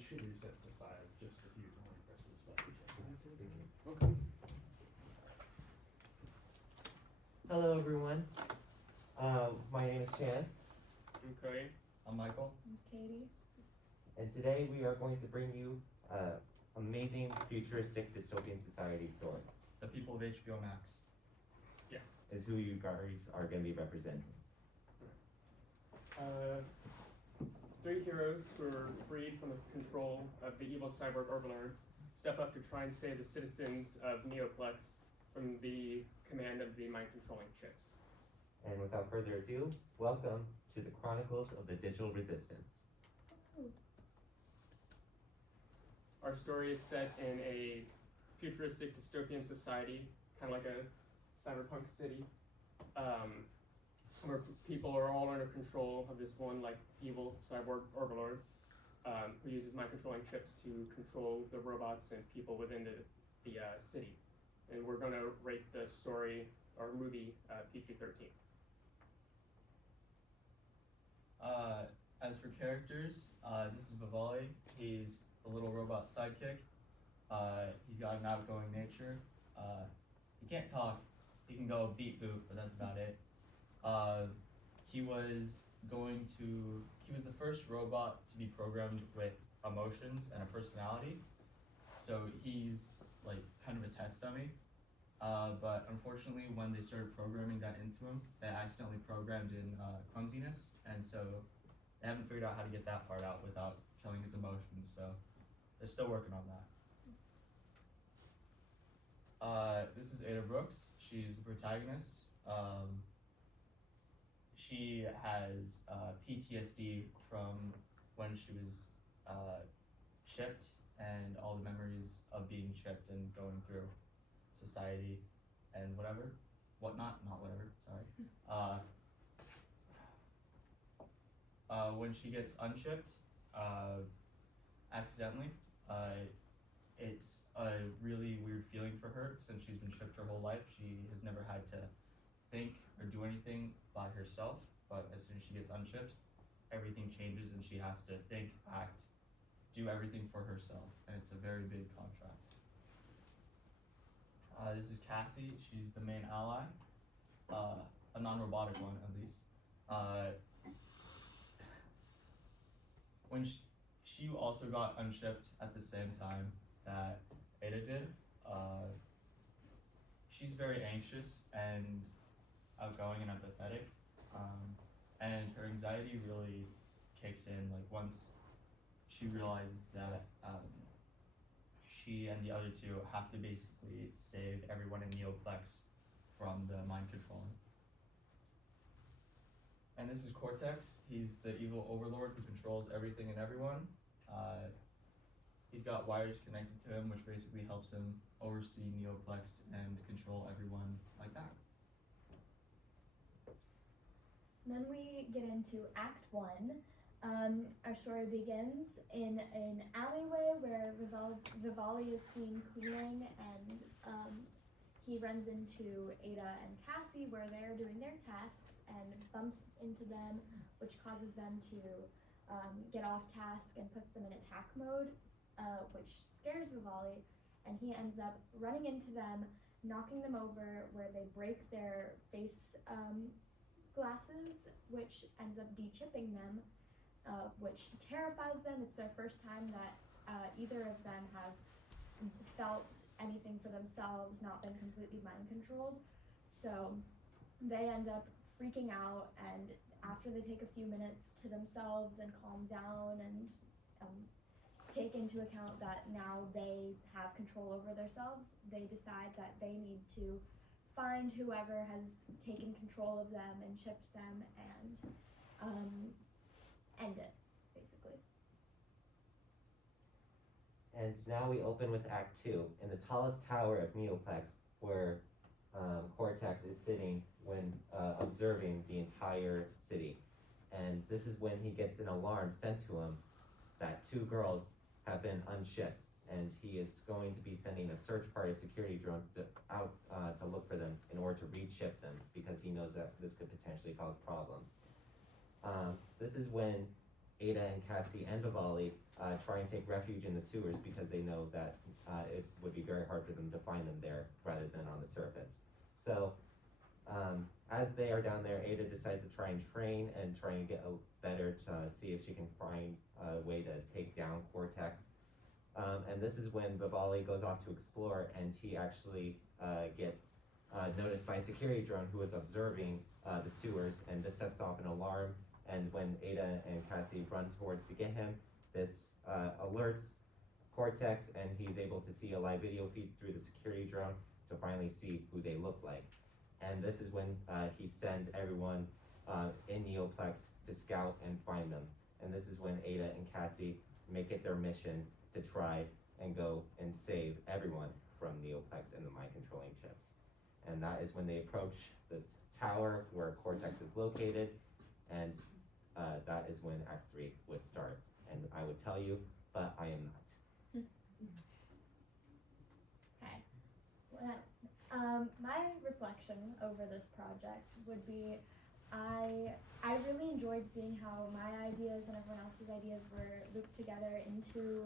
it should reset to 5 just if you want to press this button. Okay. Hello everyone. My name is Chance. I'm Cody. I'm Michael. I'm Katie. And today we are going to bring you an amazing futuristic dystopian society story. The people of HBO Max. Is who you guys are going to be representing. Three heroes who are freed from the control of the evil cyborg overlord step up to try and save the citizens of Neoplex from the command of the mind-controlling chips. And without further ado, welcome to the Chronicles of the Digital Resistance. Our story is set in a futuristic dystopian society, kind of like a cyberpunk city, where people are all under control of this one like evil cyborg overlord, who uses mind-controlling chips to control the robots and people within the city. And we're going to rate the story or movie PG-13. As for characters, this is Vivali. He's a little robot sidekick. He's got an outgoing nature. He can't talk. He can go beep boop, but that's about it. He was the first robot to be programmed with emotions and a personality. So he's like kind of a test dummy. But unfortunately, when they started programming that into him, they accidentally programmed in clumsiness, and so they haven't figured out how to get that part out without killing his emotions. So they're still working on that. This is Ada Brooks. She's the protagonist. She has PTSD from when she was shipped, and all the memories of being shipped and going through society and whatnot, sorry. When she gets unshipped accidentally, it's a really weird feeling for her since she's been shipped her whole life. She has never had to think or do anything by herself, but as soon as she gets unshipped, everything changes and she has to think, act, do everything for herself, and it's a very big contrast. This is Cassie. She's the main ally, a non-robotic one at least. When she also got unshipped at the same time that Ada did. She's very anxious and outgoing and empathetic, and her anxiety really kicks in like once she realizes that she and the other two have to basically save everyone in Neoplex from the mind controlling. And this is Cortex. He's the evil overlord who controls everything and everyone. He's got wires connected to him, which basically helps him oversee Neoplex and control everyone like that. Then we get into Act 1. Our story begins in an alleyway where Vivali is seen cleaning, and he runs into Ada and Cassie where they're doing their tasks and bumps into them, which causes them to get off task and puts them in attack mode, which scares Vivali, and he ends up running into them, knocking them over where they break their face glasses, which ends up de-chipping them, which terrifies them. It's their first time that either of them have felt anything for themselves, not been completely mind controlled. So they end up freaking out, and after they take a few minutes to themselves and calm down and take into account that now they have control over themselves, they decide that they need to find whoever has taken control of them and chipped them and end it, basically. And now we open with Act 2 in the tallest tower of Neoplex, where Cortex is sitting when observing the entire city. And this is when he gets an alarm sent to him that 2 girls have been unshipped, and he is going to be sending a search party of security drones out to look for them in order to re-chip them, because he knows that this could potentially cause problems. This is when Ada and Cassie and Vivali try and take refuge in the sewers because they know that it would be very hard for them to find them there rather than on the surface. So as they are down there, Ada decides to try and train and try and get better to see if she can find a way to take down Cortex. And this is when Vivali goes off to explore, and he actually gets noticed by a security drone who is observing the sewers, and this sets off an alarm. And when Ada and Cassie run towards to get him, this alerts Cortex, and he's able to see a live video feed through the security drone to finally see who they look like. And this is when he sends everyone in Neoplex to scout and find them. And this is when Ada and Cassie make it their mission to try and go and save everyone from Neoplex and the mind-controlling chips. And that is when they approach the tower where Cortex is located, and that is when Act 3 would start. And I would tell you, but I am not. Okay. Well, my reflection over this project would be I really enjoyed seeing how my ideas and everyone else's ideas were looped together into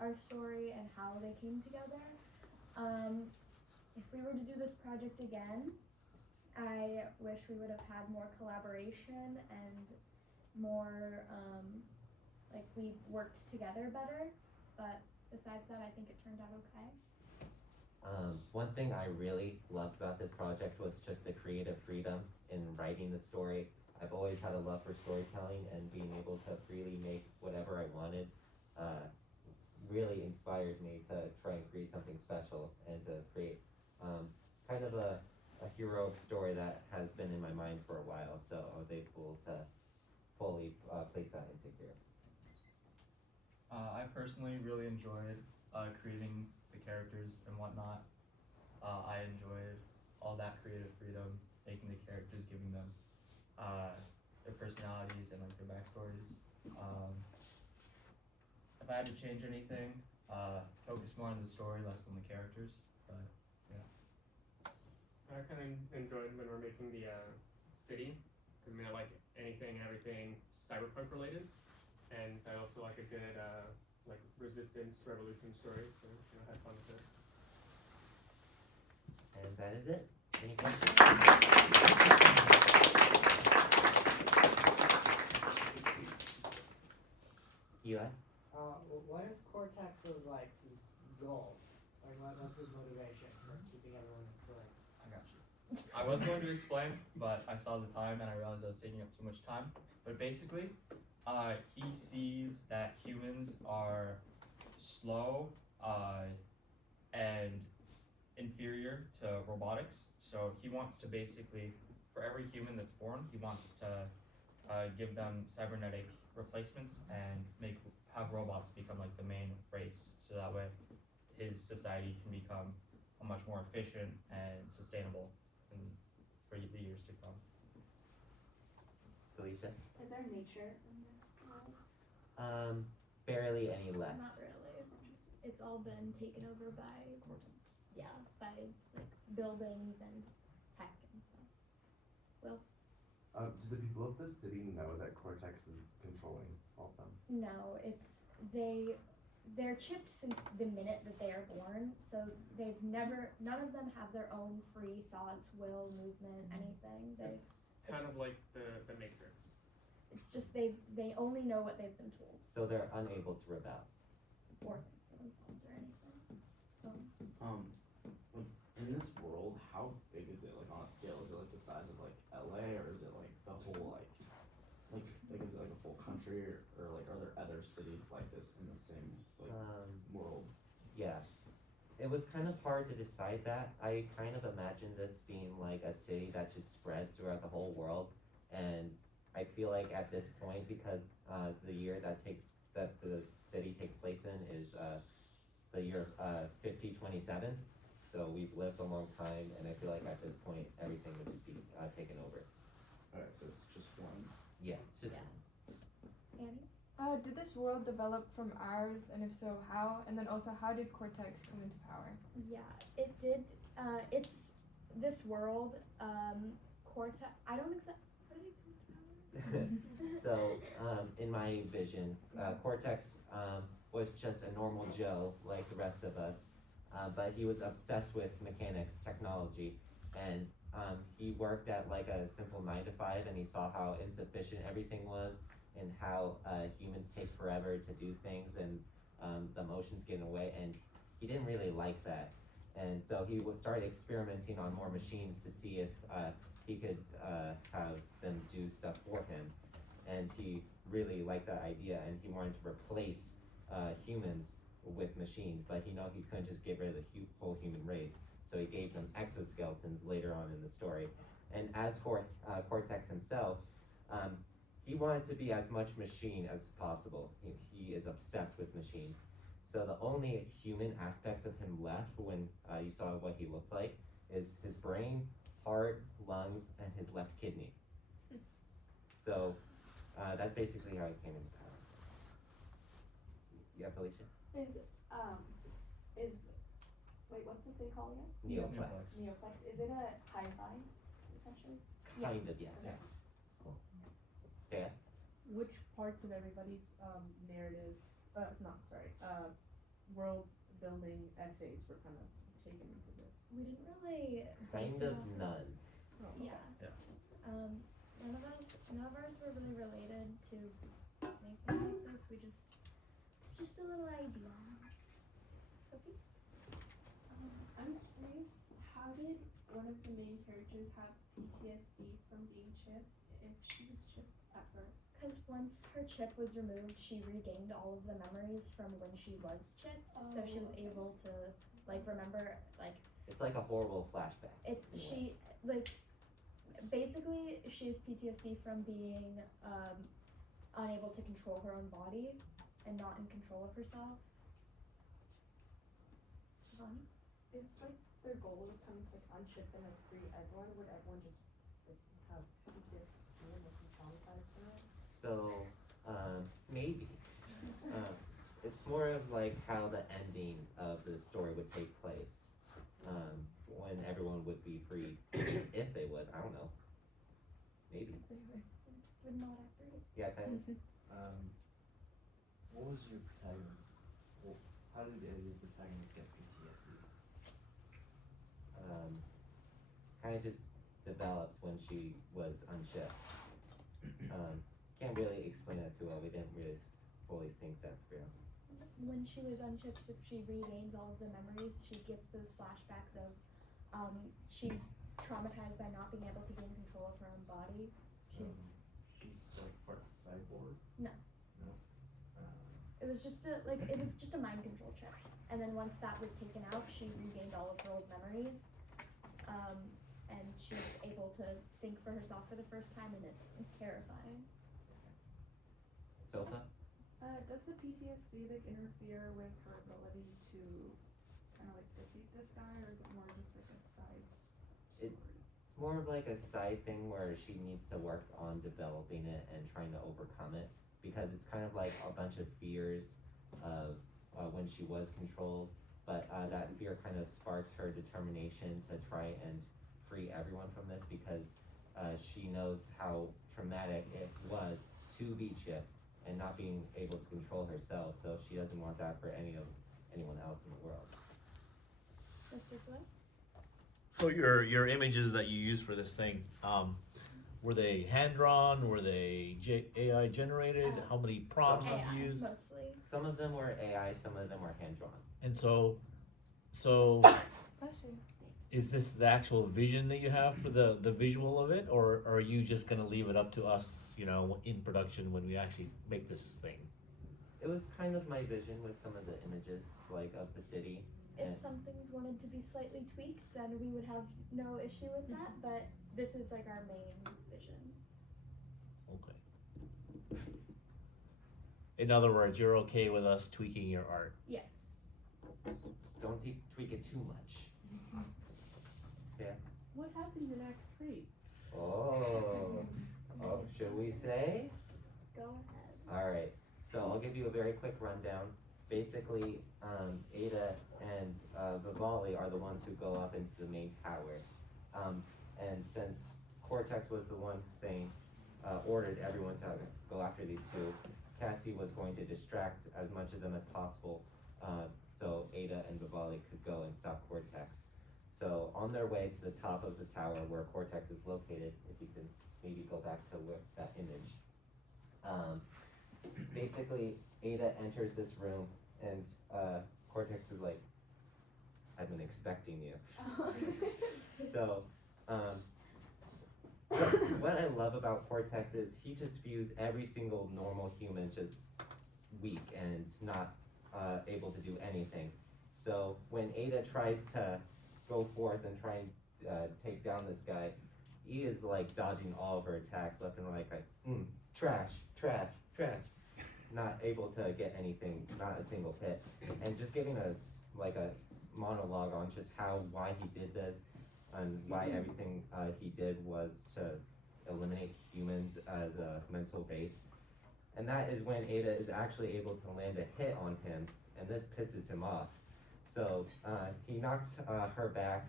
our story and how they came together. If we were to do this project again, I wish we would have had more collaboration and more, like we worked together better, but besides that, I think it turned out okay. One thing I really loved about this project was just the creative freedom in writing the story. I've always had a love for storytelling, and being able to freely make whatever I wanted really inspired me to try and create something special and to create kind of a heroic story that has been in my mind for a while, so I was able to fully place that into here. I personally really enjoyed creating the characters and whatnot. I enjoyed all that creative freedom, making the characters, giving them their personalities and like their backstories. If I had to change anything, focus more on the story, less on the characters. But yeah. I kind of enjoyed when we're making the city, because I like anything and everything cyberpunk related, and I also like a good like resistance revolution story, so had fun with this. And that is it. Any questions? Eli? What is Cortex's like goal? Like what's his motivation for keeping everyone enslaved? I got you. I was going to explain, but I saw the time and I realized I was taking up too much time. But basically, he sees that humans are slow and inferior to robotics. So he wants to basically, for every human that's born, he wants to give them cybernetic replacements and have robots become like the main race. So that way his society can become a much more efficient and sustainable for the years to come. Felicia? Is there nature in this world? Barely any left. Not really. It's all been taken over by by like buildings and tech and stuff. Will? Do the people of the city know that Cortex is controlling all of them? No, they're chipped since the minute that they are born, so none of them have their own free thoughts, will, movement, anything. It's kind of like the Matrix. It's just they only know what they've been told, So they're unable to rebel. or think for themselves or anything. In this world, how big is it, like on a scale? Is it like the size of like LA, or is it like the whole like is it like a full country, or like are there other cities like this in the same like world? Yeah. It was kind of hard to decide that. I kind of imagined this being like a city that just spreads throughout the whole world, and I feel like at this point, because the year that the city takes place in is the year 5027, so we've lived a long time, and I feel like at this point everything would just be taken over. Alright, so it's just one. Yeah, it's just Annie? Did this world develop from ours, and if so, how? And then also, how did Cortex come into power? Yeah, it did. It's this world. Cortex. I don't exactly. How did it come to power? So, in my vision, Cortex was just a normal Joe like the rest of us, but he was obsessed with mechanics, technology, and he worked at like a simple 9 to 5, and he saw how insufficient everything was, and how humans take forever to do things, and the emotions get in the way, and he didn't really like that. And so he would start experimenting on more machines to see if he could have them do stuff for him. And he really liked that idea, and he wanted to replace humans with machines, but he know he couldn't just get rid of the whole human race. So he gave them exoskeletons later on in the story. And as for Cortex himself, he wanted to be as much machine as possible. He is obsessed with machines. So the only human aspects of him left when you saw what he looked like is his brain, heart, lungs, and his left kidney. So that's basically how he came into power. Yeah, Felicia? Wait, what's the city called again? Neoplex. Neoplex. Is it a hive mind, essentially? Kind of, yes. Okay. Cool. Yeah. Which parts of everybody's narrative, world building essays were kind of taken into this? We didn't really Kind base it of off none. of- Yeah. Yeah. None of ours were really related to anything like this. It's just a little idea. Sophie? I'm curious, how did one of the main characters have PTSD from being chipped if she was chipped at birth? Because once her chip was removed, she regained all of the memories from when she was chipped, so she was okay. able to remember It's like a horrible flashback. it's she basically she has PTSD from being unable to control her own body and not in control of herself. Shivani? If their goal was kind of to unchip and free everyone, would everyone just have PTSD and be traumatized from it? So, maybe. It's more of like how the ending of the story would take place. When everyone would be freed, if they would, I don't know. Maybe. Would not have three. Yeah, Tyler? What was your protagonist? How did your protagonist get PTSD? Kind of just developed when she was unchipped. Can't really explain that too well. We didn't really fully think that through. When she was unchipped, if she regains all of the memories, she gets those flashbacks of she's traumatized by not being able to be in control of her own body. She's She's like part cyborg? No. No? it was just a mind control chip, and then once that was taken out, she regained all of her old memories, and she's able to think for herself for the first time, and it's terrifying. Sofa? Does the PTSD interfere with her ability to kind of defeat this guy, or is it more just a side story? It's more of like a side thing where she needs to work on developing it and trying to overcome it, because it's kind of like a bunch of fears of when she was controlled, but that fear kind of sparks her determination to try and free everyone from this, because she knows how traumatic it was to be chipped and not being able to control herself, so she doesn't want that for anyone else in the world. Mr. Flynn? So your images that you use for this thing, were they hand drawn? Were they AI generated? How many prompts did you use? Mostly. Some of them were AI, some of them were hand drawn. And so is this the actual vision that you have for the visual of it, or are you just gonna leave it up to us, in production when we actually make this thing? It was kind of my vision with some of the images, like of the city. If some things wanted to be slightly tweaked, then we would have no issue with that, but this is our main vision. Okay. In other words, you're okay with us tweaking your art? Yes. Don't tweak it too much. Yeah. What happens in Act 3? Oh, should we say? Go ahead. All right. So I'll give you a very quick rundown. Basically, Ada and Vivali are the ones who go up into the main tower. And since Cortex was the one saying, ordered everyone to go after these two. Cassie was going to distract as much of them as possible, so Ada and Vivali could go and stop Cortex. So on their way to the top of the tower where Cortex is located, if you can maybe go back to that image. Basically, Ada enters this room and Cortex is like, I've been expecting you. So, what I love about Cortex is he just views every single normal human just weak and not able to do anything. So when Ada tries to go forth and try and take down this guy, he is like dodging all of her attacks left and right, like trash, trash, trash. Not able to get anything, not a single hit. And just giving us like a monologue on just why he did this and why everything he did was to eliminate humans as a mental base. And that is when Ada is actually able to land a hit on him, and this pisses him off. So he knocks her back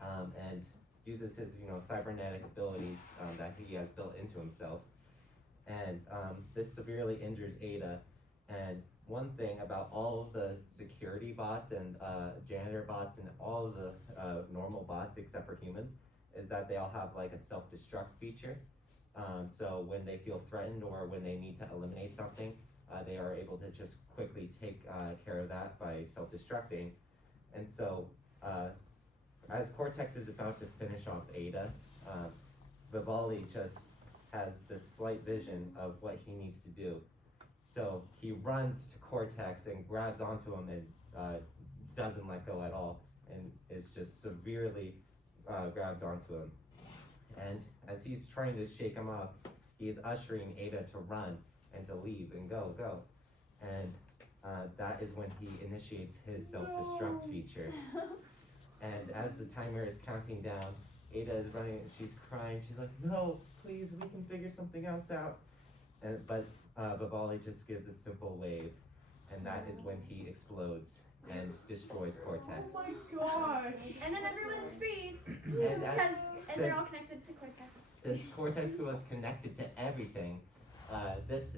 and uses his cybernetic abilities that he has built into himself. And this severely injures Ada. And one thing about all of the security bots and janitor bots and all of the normal bots except for humans is that they all have like a self-destruct feature. So when they feel threatened or when they need to eliminate something, they are able to just quickly take care of that by self-destructing. And so as Cortex is about to finish off Ada, Vivali just has this slight vision of what he needs to do. So he runs to Cortex and grabs onto him and doesn't let go at all and is just severely grabbed onto him. And as he's trying to shake him off, he is ushering Ada to run and to leave and go. And that is when he initiates his self-destruct feature. And as the timer is counting down, Ada is running and she's crying. She's like, no, please, we can figure something else out. But Vivali just gives a simple wave, and that is when he explodes and destroys Cortex. Oh my gosh! And then everyone's free. And They're all connected to Cortex. Since Cortex was connected to everything, this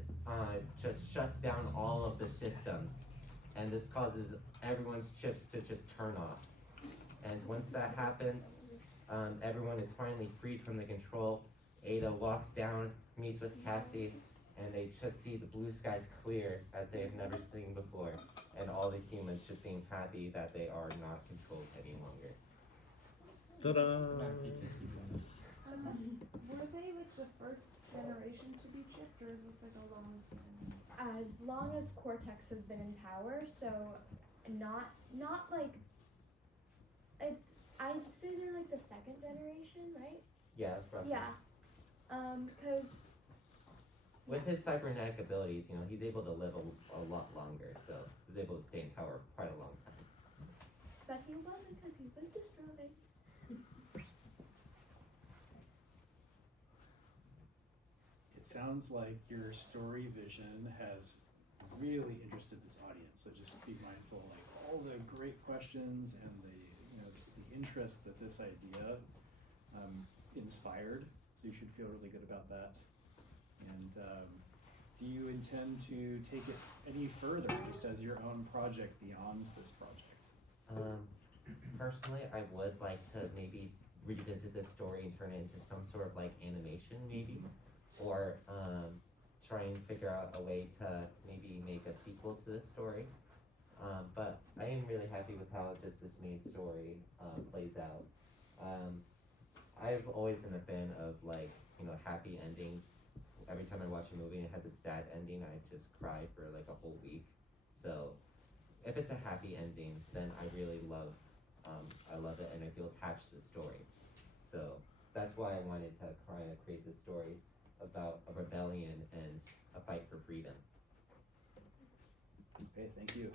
just shuts down all of the systems, and this causes everyone's chips to just turn off. And once that happens, everyone is finally freed from the control. Ada walks down, meets with Cassie, and they just see the blue skies clear as they have never seen before, and all the humans just being happy that they are not controlled any longer. Ta-da! Were they like the first generation to be chipped, or is this like a long standing? As long as Cortex has been in power, so not like it's. I'd say they're like the second generation, right? Yeah, roughly. Yeah. Because with his cybernetic abilities, he's able to live a lot longer, so he's able to stay in power quite a long time. But he wasn't, because he was destroyed. It sounds like your story vision has really interested this audience, so just be mindful, like all the great questions and the interest that this idea inspired, so you should feel really good about that. And do you intend to take it any further, just as your own project beyond this project? Personally, I would like to maybe revisit this story and turn it into some sort of like animation maybe, or try and figure out a way to maybe make a sequel to this story. But I am really happy with how just this main story plays out. I've always been a fan of happy endings. Every time I watch a movie and it has a sad ending, I just cry for like a whole week. So if it's a happy ending, then I really love it and I feel attached to the story. So that's why I wanted to try and create this story about a rebellion and a fight for freedom. Okay, thank you.